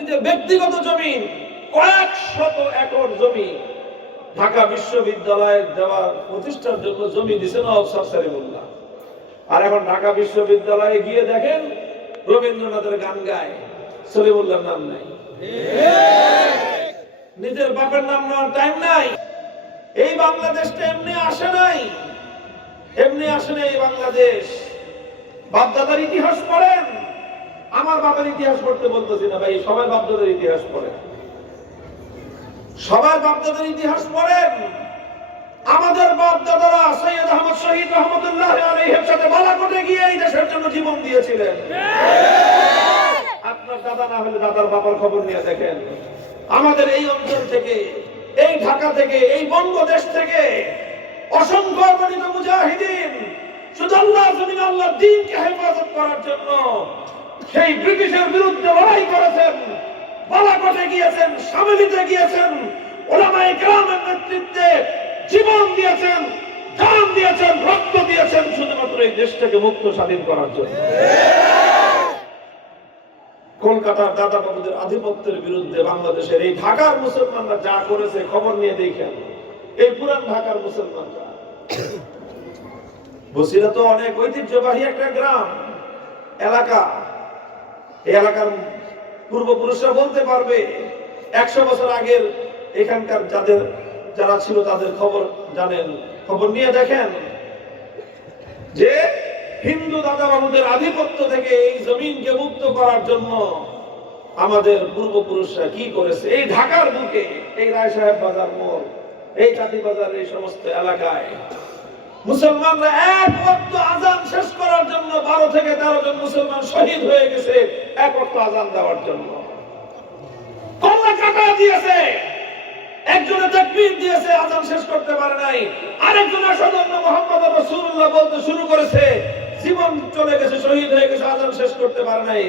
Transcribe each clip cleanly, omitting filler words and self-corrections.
নিজের ব্যক্তিগত জমি কয়েক শত একর জমি ঢাকা বিশ্ববিদ্যালয়ের দেওয়া প্রতিষ্ঠার জন্য জমি দিয়েছেন আফসার সলিমুল্লাহ। আর এখন ঢাকা বিশ্ববিদ্যালয়ে গিয়ে দেখেন রবীন্দ্রনাথের গান গায়, সলিমুল্লাহর নাম নাই, নিজের বাপের নাম নেওয়ার টাইম নাই। এই বাংলাদেশটা এমনি আসে নাই, এমনি আসে নাই এই বাংলাদেশ। বাপদাদার ইতিহাস পড়েন, আমার বাপের ইতিহাস পড়তে বলতেছি না ভাই, সবার বাপদাদার ইতিহাস পড়েন, সবার বাপদাদার ইতিহাস পড়েন। আমাদের বাপদাদারা সৈয়দ আহমদ শহীদ রহমতুল্লাহ আলাইহির সাথে বালাকোটে গিয়ে এই দেশের জন্য জীবন দিয়েছিলেন। আপনার দাদা না হলে দাদার বাবার খবর নিয়ে দেখেন। আমাদের এই অঞ্চল থেকে, এই ঢাকা থেকে, এই বঙ্গদেশ থেকে অসংখ্য অগণিত মুজাহিদিন শুধু আল্লাহর জমিনে আল্লাহর দ্বীনকে হেফাজত করার জন্য সেই ব্রিটিশের বিরুদ্ধে লড়াই করেছেন, বালাকোটে গিয়েছেন, শামিলিতে গিয়েছেন, উলামায়ে কেরামের নেতৃত্বে জীবন দিয়েছেন, জান দিয়েছেন, রক্ত দিয়েছেন শুধুমাত্র এই দেশটাকে মুক্ত স্বাধীন করার জন্য। কলকাতার দাদা বাবুদের আধিপত্যের বিরুদ্ধে বাংলাদেশের এই ঢাকার মুসলমানরা যা করেছে খবর নিয়ে দেখেন। এই পুরান ঢাকার মুসলমানরা, বসিরা তো অনেক ঐতিহ্যবাহী একটা গ্রাম এলাকা। এই এলাকার পূর্বপুরুষরা বলতে পারবে 100 বছর আগের এখানকার যারা ছিল তাদের খবর জানেন। খবর নিয়ে দেখেন যে হিন্দু দাদা বাবুদের আধিপত্য থেকে এই জমিনকে মুক্ত করার জন্য আমাদের পূর্বপুরুষরা কি করেছে। এই ঢাকার বুকে, এই রায় সাহেব বাজার মোড়, এই কাতি বাজার, এই সমস্ত এলাকায় মুসলমানরা এক ওয়াক্ত আযান শেষ করার জন্য 12 থেকে 13 জন মুসলমান শহীদ হয়ে গেছে এক ওয়াক্ত আযান দেওয়ার জন্য। কল্লা কাটা দিয়েছে, একজনে তাকবীর দিয়েছে, আযান শেষ করতে পারে নাই, আরেকজন আশহাদু আন্না মুহাম্মাদুর রাসূলুল্লাহ বলতে শুরু করেছে, জীবন চলে গেছে, শহীদ হয়ে গেছে, আযান শেষ করতে পারে নাই,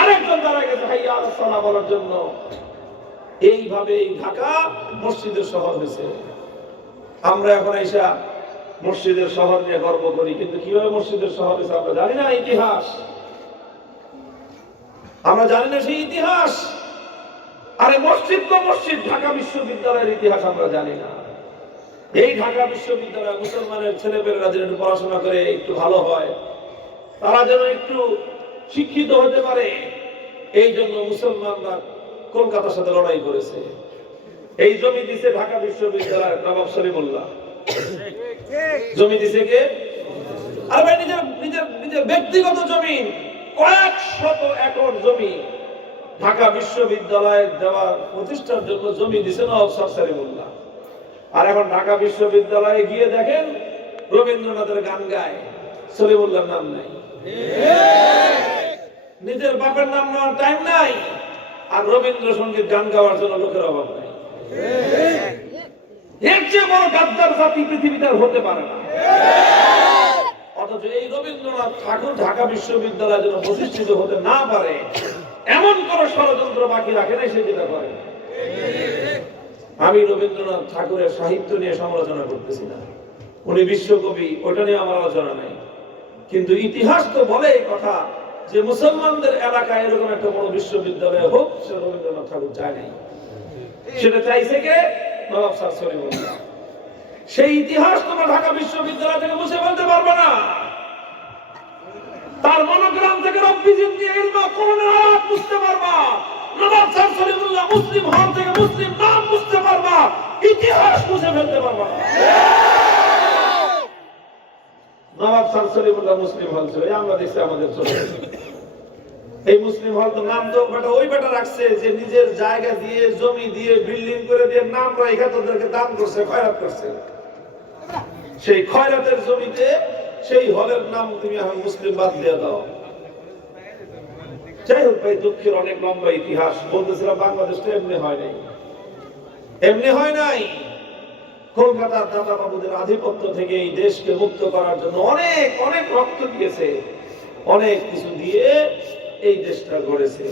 আরেকজন দাঁড়ায় গেছে হাইয়া আলাস সালাহ বলার জন্য। এইভাবে এই ঢাকা মসজিদের শহর হয়েছে। আমরা এখন আইসা মসজিদের শহর নিয়ে গর্ব করি, কিন্তু কিভাবে মসজিদের শহর হয়েছে আমরা জানি না। ইতিহাস আমরা জানি না, সেই ইতিহাস। আরে মসজিদ তো মসজিদ, ঢাকা বিশ্ববিদ্যালয়ের ইতিহাস আমরা জানি না। এই ঢাকা বিশ্ববিদ্যালয়ে মুসলমানের ছেলেমেয়েরা যেন একটু পড়াশোনা করে একটু ভালো হয়, তারা যেন একটু শিক্ষিত হতে পারে, এই জন্য মুসলমানরা কলকাতার সাথে লড়াই করেছে। এই জমি দিছে ঢাকা বিশ্ববিদ্যালয়ের নবাব সলিমুল্লাহ। জমি দিছে কে? আর ভাই নিজের নিজের নিজের ব্যক্তিগত জমি কয়েক শত একর জমি ঢাকা বিশ্ববিদ্যালয়ের দেওয়া প্রতিষ্ঠার জন্য জমি দিয়েছেন আফসার সলিমুল্লাহ। আর এখন ঢাকা বিশ্ববিদ্যালয়ে গিয়ে দেখেন রবীন্দ্রনাথের গান গায়, সলিমুল্লাহর নাম নাই, নিজের বাপের নাম নেওয়ার টাইম নাই, আর রবীন্দ্রসঙ্গীত গান গাওয়ার জন্য লোকের অভাব নাই। এর চেয়ে বড় গাদ্দার জাতি পৃথিবীতে হতে পারে না। অথচ এই রবীন্দ্রনাথ ঠাকুর ঢাকা বিশ্ববিদ্যালয় যেন প্রতিষ্ঠিত হতে না পারে এমন কোন ষড়যন্ত্র বাকি রাখে নাই, সে যেটা করে। আমি রবীন্দ্রনাথ ঠাকুরের সাহিত্য নিয়ে সমালোচনা করতেছি না, উনি বিশ্বকবি, ওটা নিয়ে আমার আলোচনা নাই। কিন্তু ইতিহাস তো বলে এই কথা যে মুসলমানদের এলাকায় এরকম একটা বড় বিশ্ববিদ্যালয় হোক, সে রবীন্দ্রনাথ ঠাকুর চায় নাই, সেটা চাইছে কে? নবাব স্যার সলিমুল্লাহ। সেই ইতিহাস তোমরা ঢাকা বিশ্ববিদ্যালয় থেকে মুছে ফেলতে পারবে না। তার মনোগ্রাম থেকে রব্বিজিম দিয়ে ইলমা কোরআনের আয়াত বুঝতে পারবা, নবাব স্যার সলিমুল্লাহ মুসলিম হল থেকে মুসলিম নাম বুঝতে পারবা, ইতিহাস মুছে ফেলতে পারবা না। নবাব স্যার সলিমুল্লাহ মুসলিম হল ছিল, আমরা দেখছি আমাদের চলে। এই মুসলিম হল তো নাম তো বেটা ওই বেটা রাখছে যে নিজের জায়গা দিয়ে, জমি দিয়ে, বিল্ডিং করে দিয়ে নাম রাখা তোদেরকে দান করছে, খয়রাত করছে। সেই খয়রাতের জমিতে সেই হলের নাম তুমি এখন মুসলিম বাদ দিয়ে দাও। যাই হোক ভাই, দুঃখের অনেক লম্বা ইতিহাস। বলতেছিলাম বাংলাদেশটা এমনি হয় নাই, এমনি হয় নাই। কলকাতার দাদা বাবুদের আধিপত্য থেকে এই দেশকে মুক্ত করার জন্য অনেক অনেক রক্ত দিয়েছে, অনেক কিছু দিয়ে এই দেশটা গড়েছে।